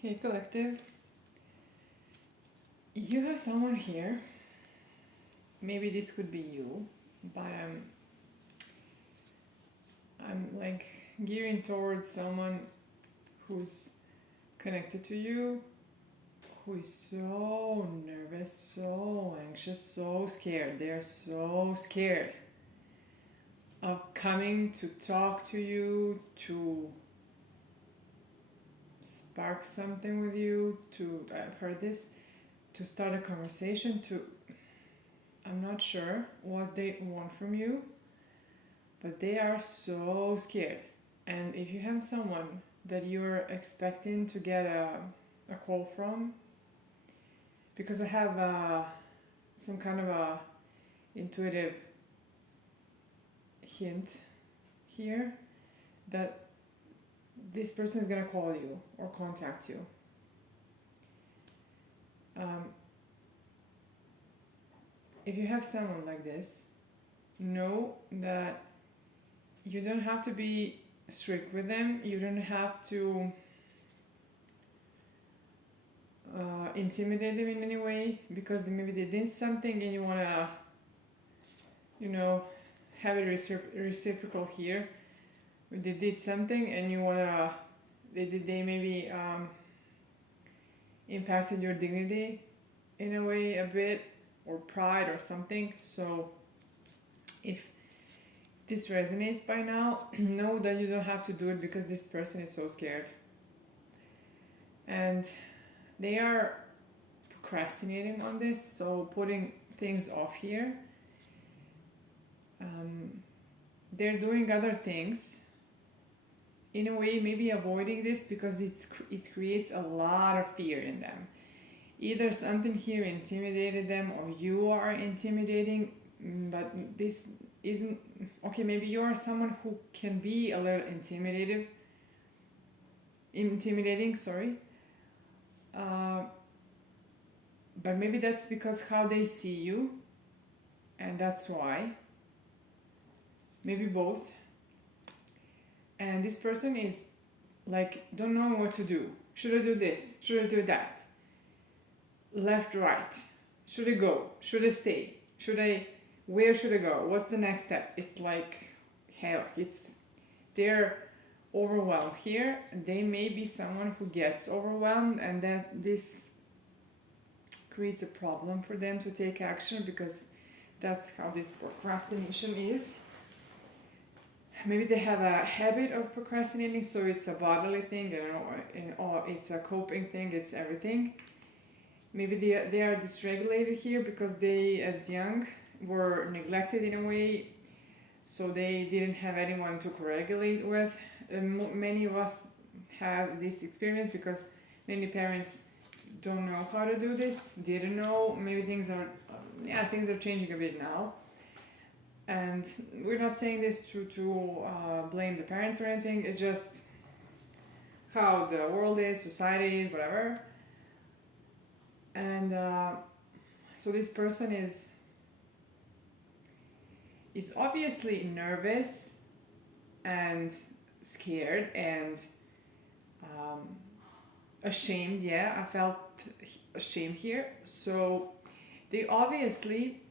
Hey, collective. You have someone here. Maybe this could be you, but I'm like gearing towards someone who's connected to you, who is so nervous, so anxious, so scared. They're so scared of coming to talk to you, to spark something with you, to, I've heard this, to start a conversation, to, I'm not sure what they want from you, but they are so scared. And if you have someone that you're expecting to get a call from, because I have some kind of a intuitive hint here that this person is gonna call you or contact you. If you have someone like this, know that you don't have to be strict with them. You don't have to intimidate them in any way because maybe they did something and you want to, have it reciprocal here. They did something and you want to, they maybe impacted your dignity in a way a bit, or pride or something. So if this resonates by now, know that you don't have to do it because this person is so scared. And they are procrastinating on this, so putting things off here. They're doing other things. In a way, maybe avoiding this because it creates a lot of fear in them. Either something here intimidated them or you are intimidating, but this isn't okay. Maybe you are someone who can be a little intimidating, but maybe that's because how they see you, and that's why. Maybe both. And this person is like, don't know what to do. Should I do this? Should I do that? Left, right. Should I go? Should I stay? Where should I go? What's the next step? It's like hell. They're overwhelmed here. They may be someone who gets overwhelmed, and that this creates a problem for them to take action because that's how this procrastination is. Maybe they have a habit of procrastinating, so it's a bodily thing, it's a coping thing, it's everything. Maybe they are dysregulated here because they, as young, were neglected in a way, so they didn't have anyone to co-regulate with. Many of us have this experience because many parents don't know how to do this, didn't know. Maybe things are changing a bit now. And we're not saying this to blame the parents or anything. It's just how the world is, society is, whatever. And so this person is obviously nervous and scared and ashamed. Yeah, I felt ashamed here. So they obviously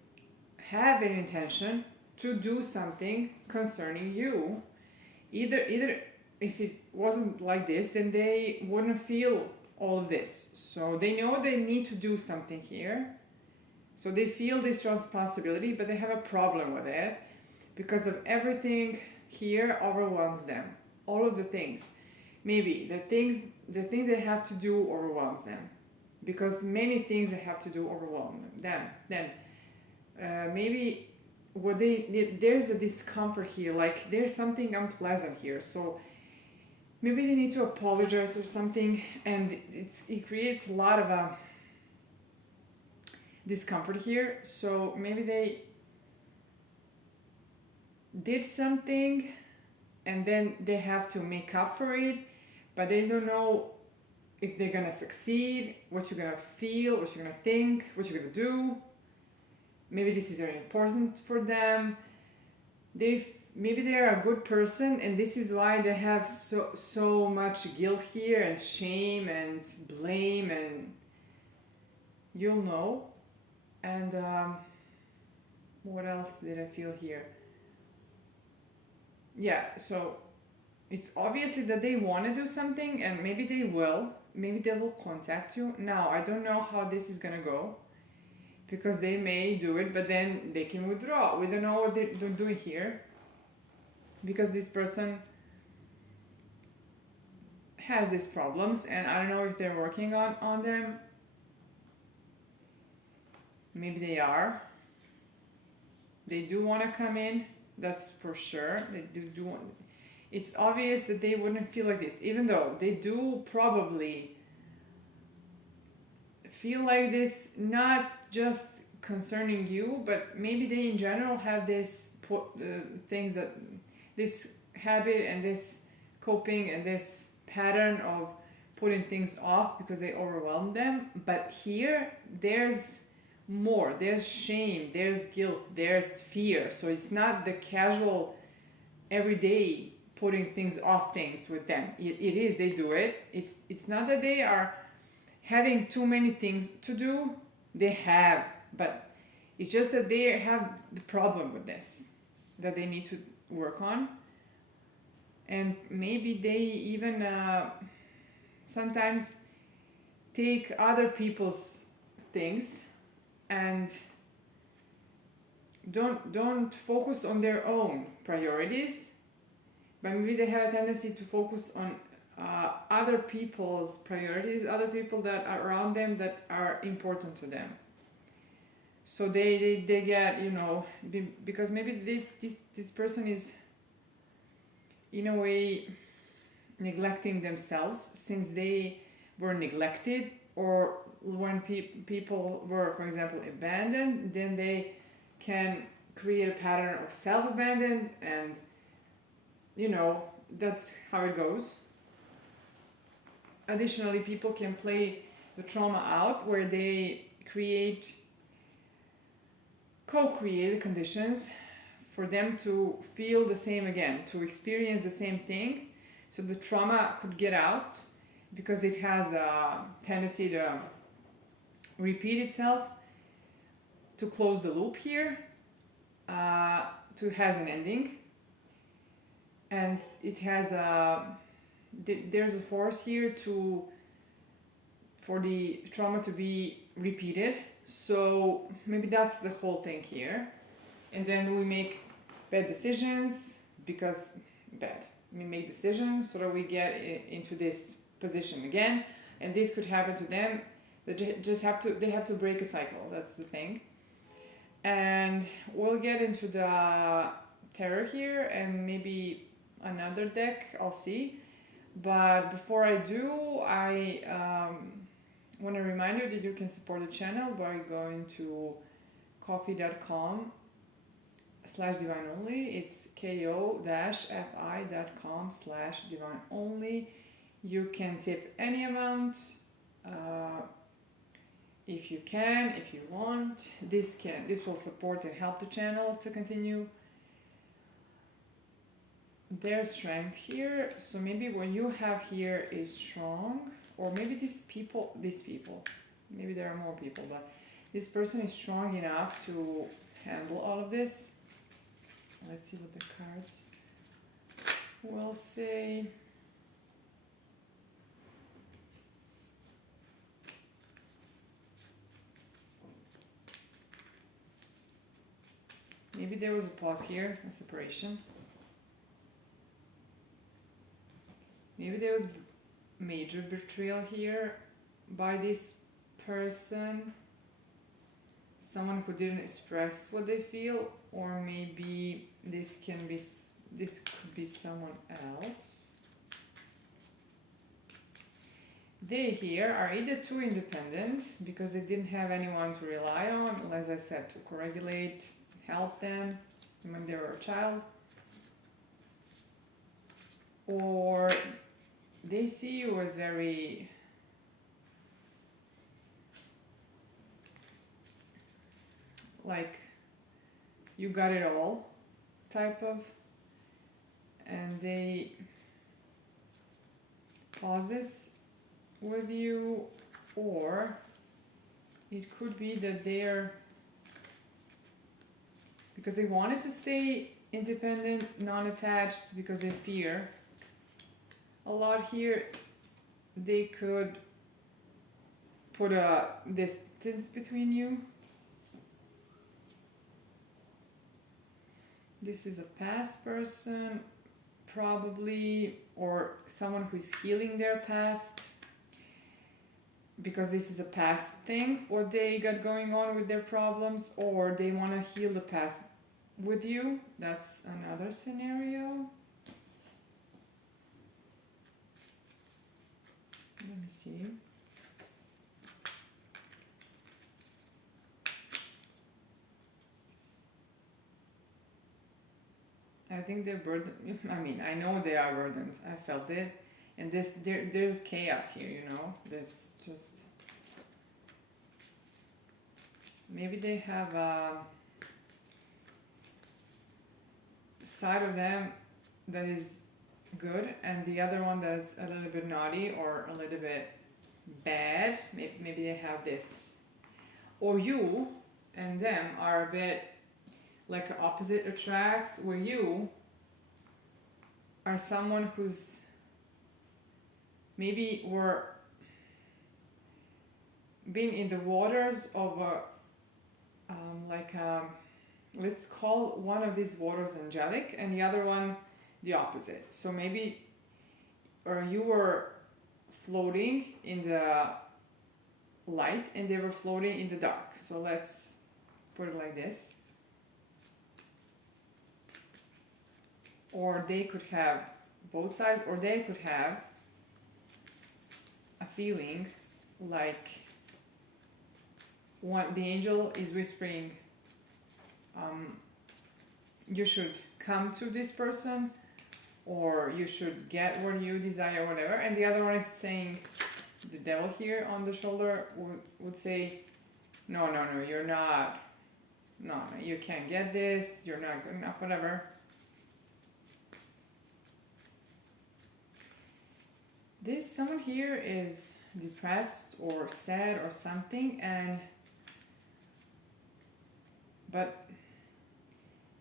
have an intention to do something concerning you. Either if it wasn't like this, then they wouldn't feel all of this. So they know they need to do something here. So they feel this responsibility, but they have a problem with it because of everything here overwhelms them. All of the things. Maybe the thing they have to do overwhelms them because many things they have to do overwhelm them. Then maybe there's a discomfort here, like there's something unpleasant here, so maybe they need to apologize or something, and it creates a lot of discomfort here. So maybe they did something and then they have to make up for it, but they don't know if they're gonna succeed, what you're gonna feel, what you're gonna think, what you're gonna do. Maybe this is very important for them. maybe they're a good person, and this is why they have so much guilt here, and shame and blame, and you'll know. And what else did I feel here? Yeah, so it's obviously that they want to do something, and maybe they will. Maybe they will contact you. Now, I don't know how this is gonna go, because they may do it, but then they can withdraw. We don't know what they're doing here, because this person has these problems, and I don't know if they're working on them. Maybe they are. They do want to come in, that's for sure. They do want. It's obvious that they wouldn't feel like this, even though they do probably feel like this, not just concerning you, but maybe they in general have this things that this habit and this coping and this pattern of putting things off because they overwhelm them. But here there's more, there's shame, there's guilt, there's fear. So it's not the casual everyday putting things off things with them. It is, they do it. It's not that they are having too many things to do. They have, but it's just that they have the problem with this that they need to work on. And maybe they even sometimes take other people's things and don't focus on their own priorities, but maybe they have a tendency to focus on other people's priorities, other people that are around them that are important to them. So they get, because maybe this person is in a way neglecting themselves, since they were neglected, or when people were, for example, abandoned, then they can create a pattern of self-abandon, and that's how it goes. Additionally, people can play the trauma out where they co-create conditions for them to feel the same again, to experience the same thing. So the trauma could get out because it has a tendency to repeat itself, to close the loop here, to has an ending. And it has there's a force here for the trauma to be repeated. So maybe that's the whole thing here. And then we make bad decisions because we make decisions so that we get into this position again, and this could happen to them. They have to break a cycle. That's the thing. And we'll get into the tarot here and maybe another deck, I'll see. But before I do, I want to remind you that you can support the channel by going to ko-fi.com/divineonly. It's ko-fi.com/divineonly. You can tip any amount if you can, if you want. This will support and help the channel to continue. There's strength here, so maybe what you have here is strong, or maybe these people, maybe there are more people, but this person is strong enough to handle all of this. Let's see what the cards will say. Maybe there was a pause here, a separation. Maybe there was major betrayal here by this person, someone who didn't express what they feel, or maybe this could be someone else. They here are either too independent because they didn't have anyone to rely on, as I said, to co-regulate, help them when they were a child, or they see you as very like you got it all type of and they pause this with you, or it could be that they're, because they wanted to stay independent, non-attached, because they fear a lot here, they could put a distance between you. This is a past person, probably, or someone who is healing their past, because this is a past thing, what they got going on with their problems, or they want to heal the past with you. That's another scenario. Let me see. I think they're burdened. I mean, I know they are burdened. I felt it. And there's chaos here, you know? There's just... Maybe they have a side of them that is good, and the other one that's a little bit naughty or a little bit bad. Maybe they have this. Or you and them are a bit like opposite attracts, where you are someone who's maybe were been in the waters of a let's call one of these waters angelic and the other one the opposite. So maybe, or you were floating in the light and they were floating in the dark. So let's put it like this. Or they could have both sides, or they could have a feeling like the angel is whispering, you should come to this person, or you should get what you desire, whatever. And the other one is saying, the devil here on the shoulder would say, no, you're not, no, you can't get this, you're not good enough, whatever. Someone here is depressed or sad or something, but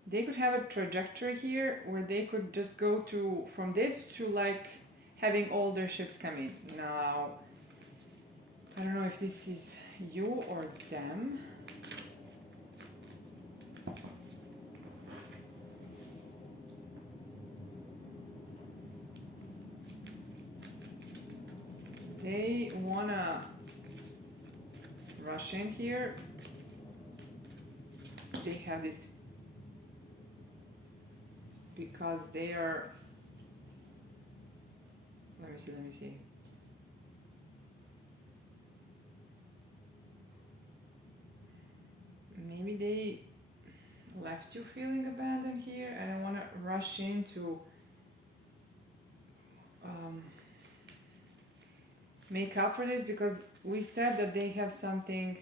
they could have a trajectory here where they could just go from this to like having all their ships come in. Now, I don't know if this is you or them. They wanna rush in here. They have this because they are, let me see. Maybe they left you feeling abandoned here, and I want to rush into make up for this, because we said that they have something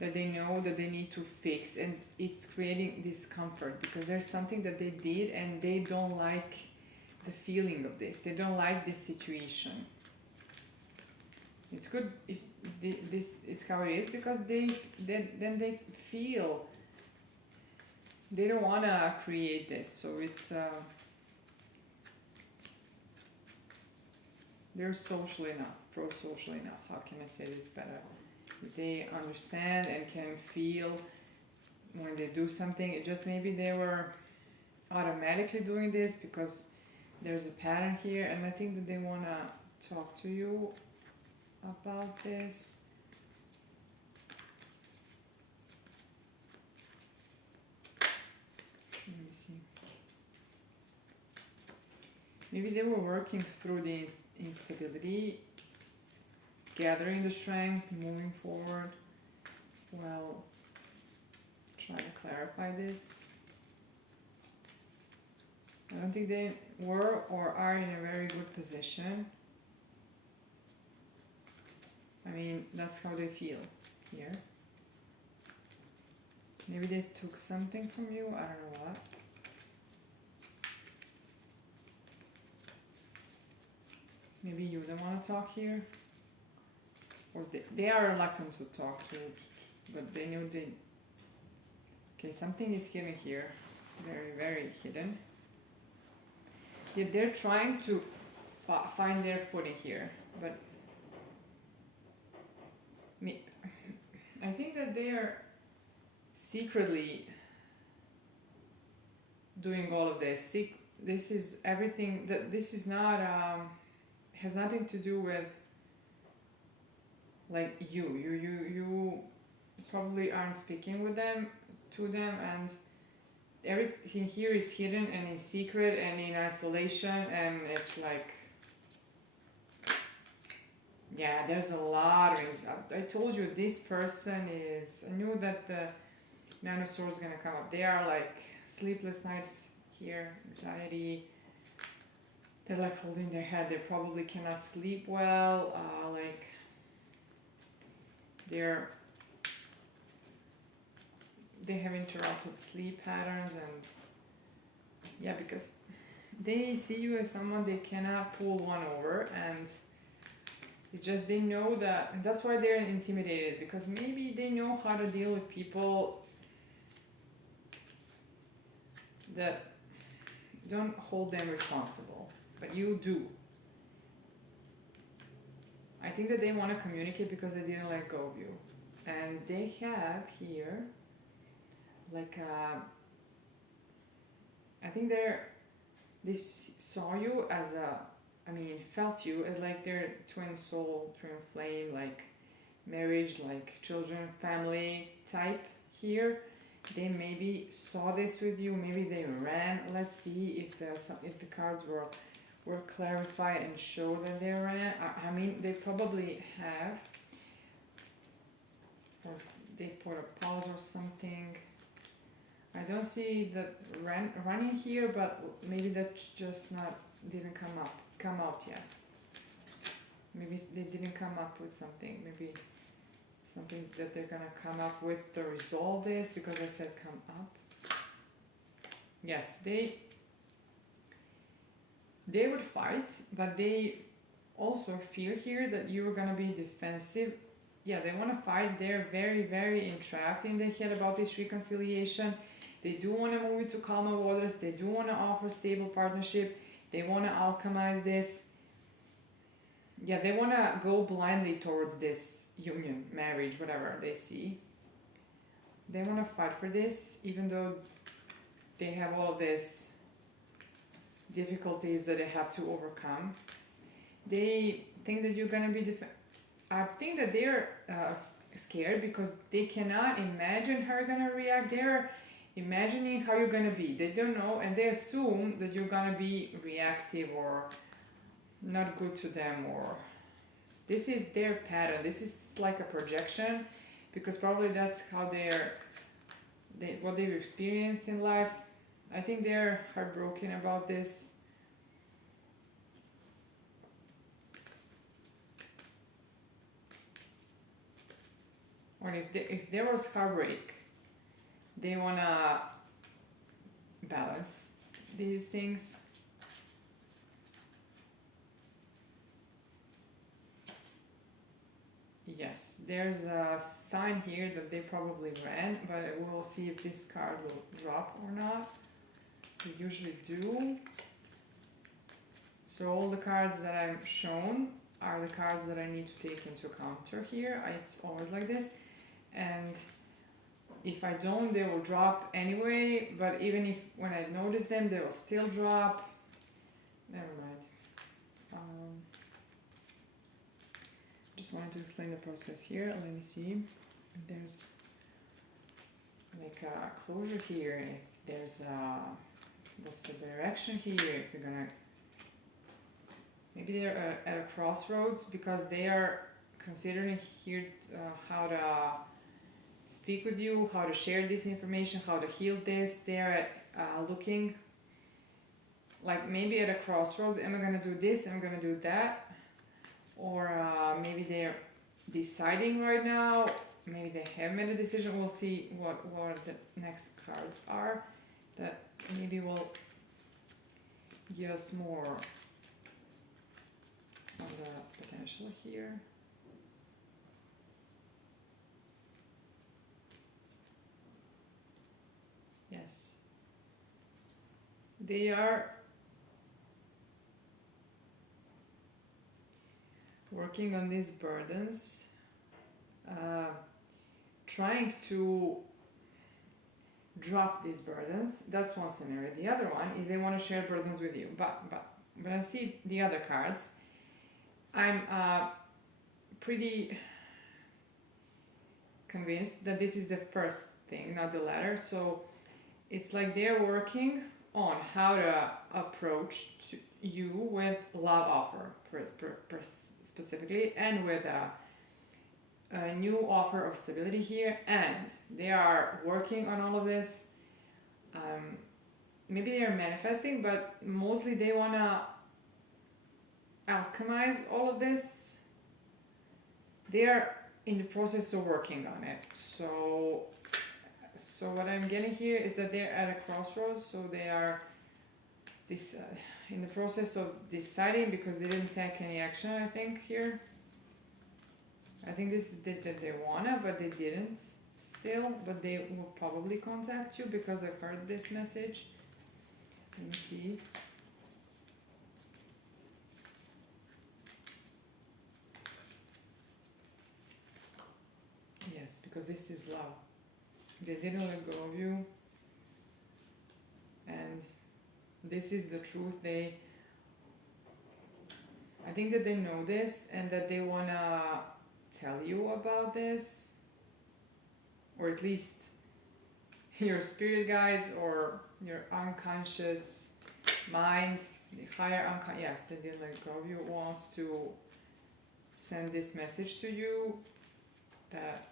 that they know that they need to fix, and it's creating discomfort because there's something that they did and they don't like the feeling of this. They don't like this situation. It's good if it's how it is, because then they feel they don't want to create this, so it's they're social enough, pro-social enough. How can I say this better? They understand and can feel when they do something. It just maybe they were automatically doing this because there's a pattern here, and I think that they want to talk to you about this. Let me see. Maybe they were working through the instability, gathering the strength, moving forward. Well, try to clarify this. I don't think they were or are in a very good position. I mean, that's how they feel here. Maybe they took something from you, I don't know what. Maybe you don't want to talk here, or they are reluctant to talk to, but they know they. Okay, something is hidden here, very very hidden. Yeah, they're trying to find their footing here, but I think that they are secretly doing all of this. This is everything that this is not has nothing to do with like you probably aren't speaking with them to them, and everything here is hidden and in secret and in isolation, and it's like, yeah, there's a lot of things. I told you this person is, I knew that the Nine of Swords is gonna come up. They are like sleepless nights here, anxiety. They're like holding their head. They probably cannot sleep well. Like they have interrupted sleep patterns, and yeah, because they see you as someone they cannot pull one over, and they know that, and that's why they're intimidated, because maybe they know how to deal with people that don't hold them responsible, but you do. I think that they want to communicate because they didn't let go of you, and they have here like I think they saw you as felt you as like their twin soul, twin flame, like marriage, like children, family type here. They maybe saw this with you, maybe they ran. Let's see if the cards were clarified and show that they ran. I mean, they probably have, or they put a pause or something. I don't see that running here, but maybe that just didn't come out yet. Maybe they didn't come up with something. Maybe something that they're gonna come up with to resolve this, because I said come up. Yes, they would fight, but they also fear here that you're gonna be defensive. Yeah, they want to fight. They're very, very entrapped in their head about this reconciliation. They do want to move into calmer waters. They do want to offer stable partnership. They want to alchemize this. Yeah, they want to go blindly towards this union, marriage, whatever they see. They want to fight for this, even though they have all of these difficulties that they have to overcome. They think that you're going to be I think that they're scared because they cannot imagine how you're going to react. They're imagining how you're going to be. They don't know, and they assume that you're going to be reactive or not good to them, or this is their pattern. This is like a projection, because probably that's how what they've experienced in life. I think they're heartbroken about this. Or if there was heartbreak, they want to balance these things. Yes, there's a sign here that they probably ran, but we'll see if this card will drop or not. They usually do. So all the cards that I've shown are the cards that I need to take into account here. It's always like this. And if I don't, they will drop anyway, but even if when I notice them, they will still drop. Never mind. Just wanted to explain the process here. Let me see. There's like a closure here. If there's what's the direction here? If you're gonna, maybe they're at a crossroads because they are considering here how to speak with you, how to share this information, how to heal this. They're looking like maybe at a crossroads. Am I gonna do this? Am I gonna do that? Or maybe they're deciding right now. Maybe they have made a decision. We'll see what the next cards are that maybe will give us more on the potential here. Yes. They are working on these burdens, trying to drop these burdens. That's one scenario. The other one is they want to share burdens with you. But when I see the other cards, I'm pretty convinced that this is the first thing, not the latter. So it's like they're working on how to approach to you with love offer specifically, and with a new offer of stability here, and they are working on all of this. Maybe they are manifesting, but mostly they want to alchemize all of this. They are in the process of working on it. So what I'm getting here is that they're at a crossroads. So they are this in the process of deciding, because they didn't take any action, I think, here. I think this is that they wanna, but they didn't still, but they will probably contact you because I've heard this message. Let me see. Yes, because this is love. They didn't let go of you, and this is the truth. I think that they know this, and that they wanna tell you about this, or at least your spirit guides or your unconscious mind, the higher unconscious, yes, they didn't let go of you, wants to send this message to you that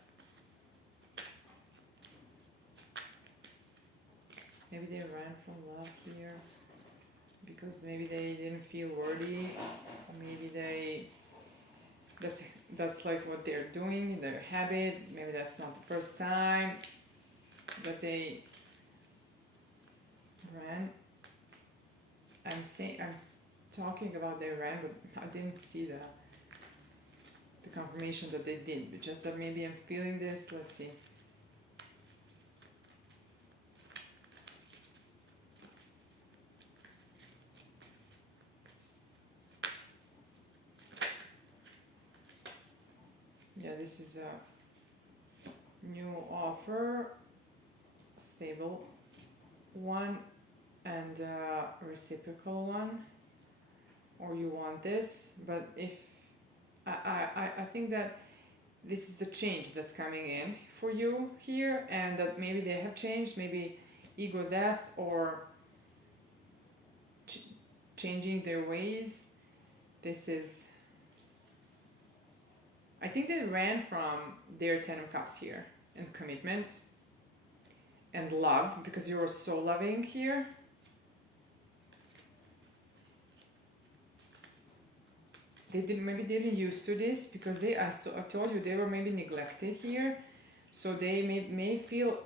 maybe they ran from love here because maybe they didn't feel worthy, or maybe that's like what they're doing in their habit. Maybe that's not the first time that they ran. I'm talking about they ran, but I didn't see the confirmation that they did, but just that maybe I'm feeling this. Let's see. Yeah, this is a new offer, stable one, and a reciprocal one, or you want this. But if I think that this is the change that's coming in for you here, and that maybe they have changed, maybe ego death, or changing their ways. This is, I think they ran from their Ten of Cups here, and commitment and love, because you were so loving here. They maybe didn't used to this, because I told you they were maybe neglected here, so they may feel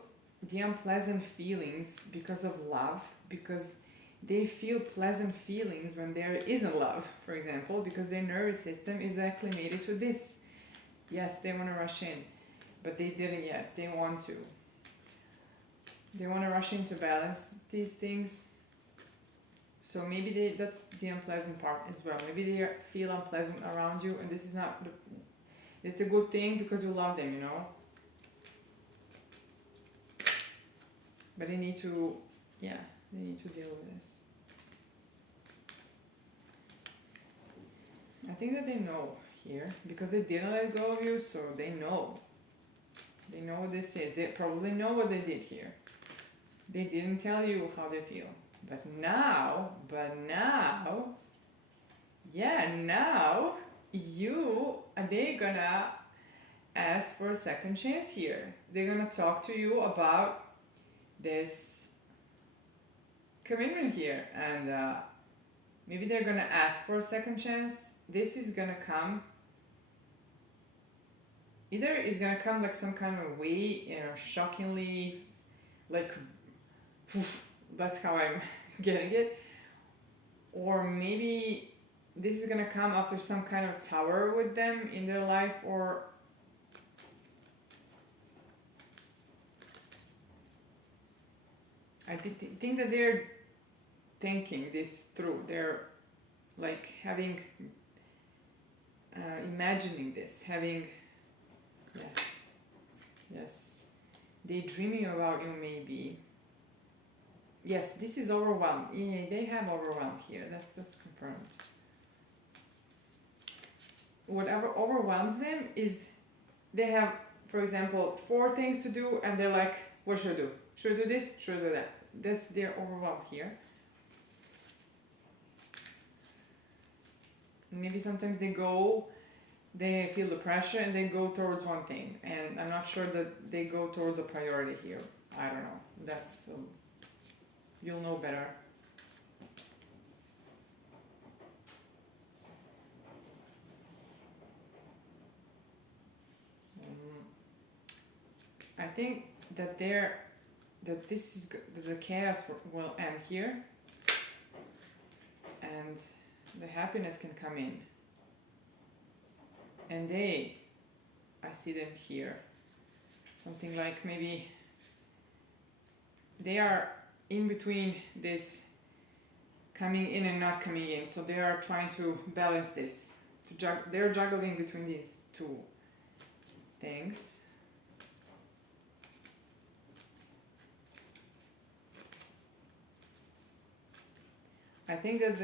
the unpleasant feelings because of love, because they feel pleasant feelings when there isn't love, for example, because their nervous system is acclimated to this. Yes, they want to rush in, but they didn't yet. They want to. They want to rush in to balance these things. So maybe that's the unpleasant part as well. Maybe they feel unpleasant around you, and this is not. It's a good thing because you love them, you know. But they need to, they need to deal with this. I think that they know here, because they didn't let go of you, so they know. They know what this is. They probably know what they did here. They didn't tell you how they feel. But now, they're gonna ask for a second chance here. They're gonna talk to you about this commitment here, and maybe they're gonna ask for a second chance. This is gonna come, either it's gonna come like some kind of way, shockingly, like, that's how I'm getting it, or maybe this is gonna come after some kind of tower with them in their life, or I think that they're thinking this through. They're like having, imagining this, having, yes, yes, daydreaming about you maybe. Yes, this is overwhelmed. Yeah, they have overwhelmed here. That's confirmed. Whatever overwhelms them is they have, for example, 4 things to do, and they're like, what should I do? Should I do this? Should I do that? They're overwhelmed here. Maybe sometimes they feel the pressure and they go towards one thing, and I'm not sure that they go towards a priority here. I don't know. That's you'll know better. I think that the chaos will end here, and the happiness can come in. And I see them here. Something like maybe they are in between this coming in and not coming in. So they are trying to balance this. They're juggling between these 2 things. I think that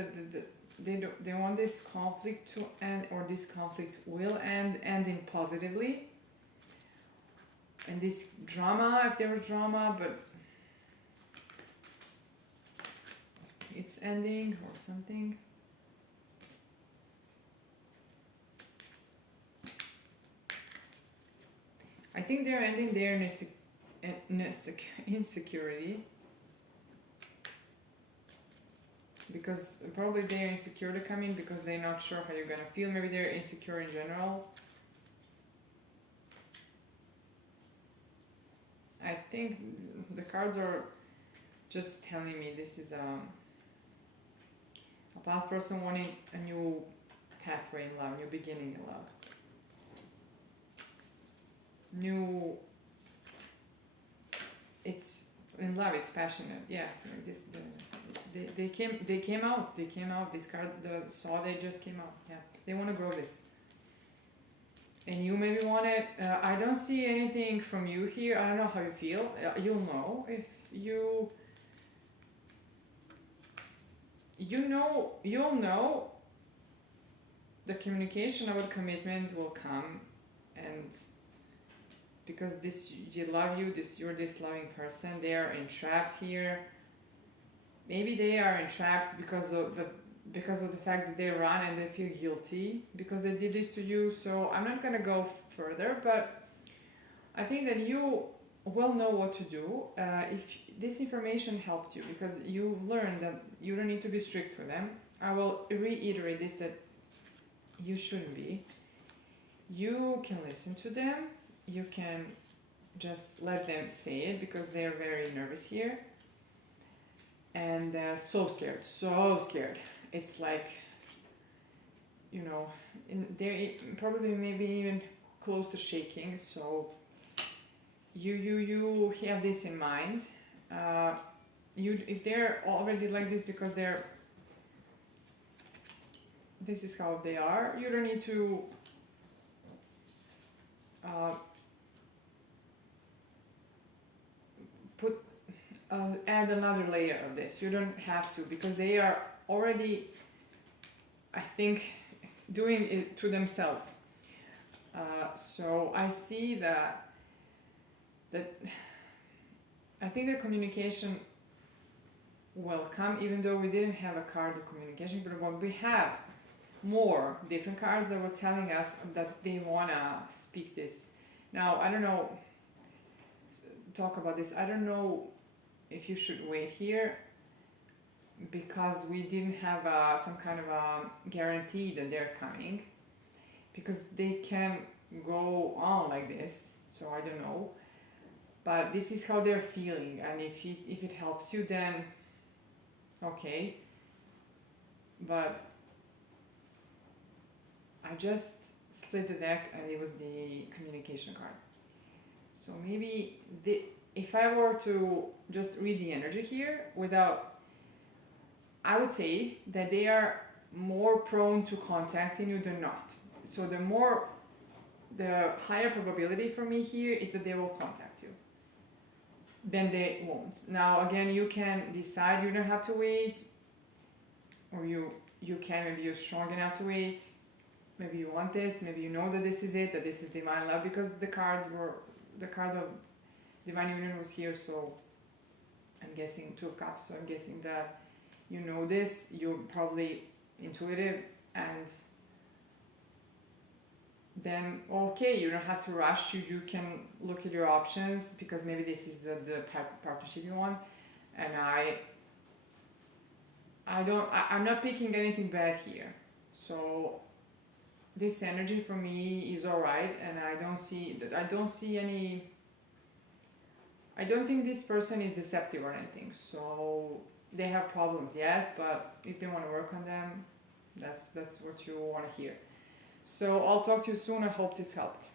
they want this conflict to end, or this conflict will ending positively. And this drama, if there was drama, but it's ending or something. I think they're ending their insecurity. Because probably they're insecure to come in because they're not sure how you're gonna feel. Maybe they're insecure in general. I think the cards are just telling me this is a past person wanting a new pathway in love, new beginning in love. It's in love, it's passionate. Yeah, like this. They came out. This card that I saw, they just came out. Yeah, they want to grow this. And you maybe want it. I don't see anything from you here. I don't know how you feel. You'll know if you'll know the communication about commitment will come, and because you love you're this loving person. They are entrapped here. Maybe they are entrapped because of the fact that they run and they feel guilty because they did this to you. So I'm not gonna go further, but I think that you will know what to do if this information helped you, because you've learned that you don't need to be strict with them. I will reiterate this, that you shouldn't be. You can listen to them. You can just let them say it because they're very nervous here. And so scared. It's like, they're probably maybe even close to shaking. So you have this in mind. If they're already like this because this is how they are, you don't need to add another layer of this. You don't have to, because they are already, I think, doing it to themselves. So I see that I think the communication will come, even though we didn't have a card of communication, but what we have more different cards that were telling us that they wanna speak this. Now I don't know, talk about this. I don't know if you should wait here, because we didn't have some kind of a guarantee that they're coming, because they can go on like this. So I don't know, but this is how they're feeling, and if it helps you, then okay. But I just split the deck and it was the communication card. So maybe if I were to just read the energy here without, I would say that they are more prone to contacting you than not. So the higher probability for me here is that they will contact you than they won't. Now again, you can decide, you don't have to wait, or you can, maybe you're strong enough to wait, maybe you want this, maybe you know that this is it, that this is divine love, because the card of divine union was here. So I'm guessing 2 of cups, so I'm guessing that you know this, you're probably intuitive, and then okay, you don't have to rush, you can look at your options, because maybe this is the partnership you want. And I'm not picking anything bad here. So this energy for me is alright, and I don't think this person is deceptive or anything. So they have problems, yes, but if they want to work on them, that's what you want to hear. So I'll talk to you soon. I hope this helped.